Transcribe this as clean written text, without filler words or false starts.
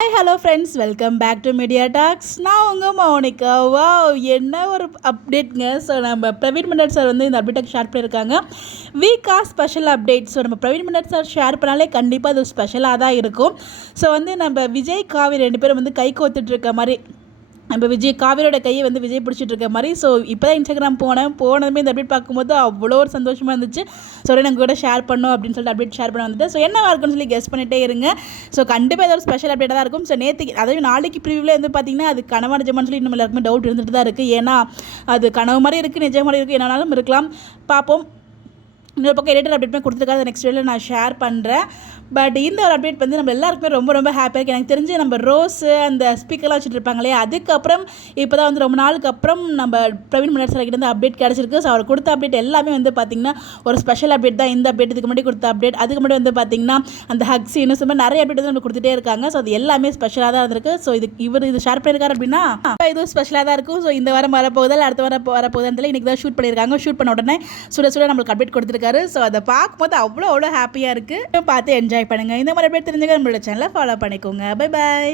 Hi hello friends, welcome back to media talks. நான் உங்கள் Mounika. Wow, என்ன ஒரு அப்டேட்ங்க. ஸோ நம்ம பிரவீன் மன்னட் சார் வந்து இந்த அப்டேட்டை ஷேர் பண்ணியிருக்காங்க. வீக்கா ஸ்பெஷல் அப்டேட். ஸோ நம்ம பிரவீன் மன்னட் சார் ஷேர் பண்ணாலே கண்டிப்பாக அது ஸ்பெஷலாக தான் இருக்கும். ஸோ வந்து நம்ம விஜய் காவி 2 பேரும் வந்து கை கோத்துட்டு இருக்க மாதிரி, நம்ம விஜய் காவிரியோட கையை வந்து விஜய் பிடிச்சிட்டு இருக்க மாதிரி. ஸோ இப்போ தான் இன்ஸ்டாகிராம் போனதுமே இந்த அப்டேட் பார்க்கும்போது அவ்வளோ ஒரு சந்தோஷமாக இருந்துச்சு. ஸோ நாங்கள் கூட ஷேர் பண்ணோம் அப்படின்னு சொல்லிட்டு அப்டேட் ஷேர் பண்ண வந்துட்டு, ஸோ என்னவா இருக்குன்னு சொல்லி கெஸ் பண்ணிட்டே இருங்க. ஸோ கண்டிப்பாக ஏதாவது ஒரு ஸ்பெஷல் அப்டேட்டாக தான் இருக்கும். ஸோ நேற்றுக்கு, அதாவது நாளைக்கு ப்ரிவியூவில் வந்து பார்த்தீங்கன்னா அது கனவா நிஜமான்னு சொல்லி இன்னும் எல்லாருக்குமே டவுட் இருந்துட்டு தான் இருக்குது. ஏன்னா அது கனவு மாதிரி இருக்குது, நிஜம் மாதிரி இருக்குது, என்னன்னாலும் இருக்கலாம். பார்ப்போம். இன்னொரு பக்கம் எடிட்டர் அப்டேட்மே கொடுத்துருக்காது, நெக்ஸ்ட் வீடியோவில் நான் ஷேர் பண்ணுறேன். பட் இந்த ஒரு அப்டேட் வந்து நம்ம எல்லாருக்குமே ரொம்ப ரொம்ப ஹாப்பியாக இருக்குது. எனக்கு தெரிஞ்சு நம்ம ரோஸு அந்த ஸ்பீக்கர்லாம் வச்சுட்டு இருப்பாங்களே, அதுக்கப்புறம் இப்போ தான் வந்து ரொம்ப நாளுக்கு அப்புறம் நம்ம பிரவீன் மன்னட் சார் கிட்ட அப்டேட் கிடச்சிருக்கு. ஸோ அவர் கொடுத்த அப்டேட் எல்லாமே வந்து பார்த்திங்கன்னா ஒரு ஸ்பெஷல் அப்டேட் தான். இந்த அப்டேட் இதுக்கு முன்னாடி கொடுத்த அப்டேட், அதுக்கு முன்னாடி வந்து பார்த்திங்கன்னா அந்த ஹக் சீனு, ஸோ மாதிரி நிறைய அப்டேட் வந்து நம்ம கொடுத்துட்டே இருக்காங்க. ஸோ அது எல்லாமே ஸ்பெஷலாக தான் இருந்திருக்கு. ஸோ இது ஷேர் பண்ணியிருக்காரு அப்படின்னா இதுவும் ஸ்பெஷலாக தான் இருக்கும். ஸோ இந்த வாரம் வரப்போகுதல், அடுத்த வாரம் வரப்போகுதுன்னு இன்றைக்கி தான் ஷூட் பண்ணியிருக்காங்க. ஷூட் பண்ண உடனே சுட நம்மளுக்கு அப்டேட் கொடுத்துருக்காரு. ஸோ அதை பார்க்கும்போது அவ்வளோ ஹாப்பியாக இருக்குது. பார்த்து என்ஜாய் பண்ணுங்கள். இந்த மாதிரி அப்டேட் தெரிஞ்சுக்க நம்மளோட சேனலை ஃபாலோ பண்ணிக்கோங்க. Bye bye.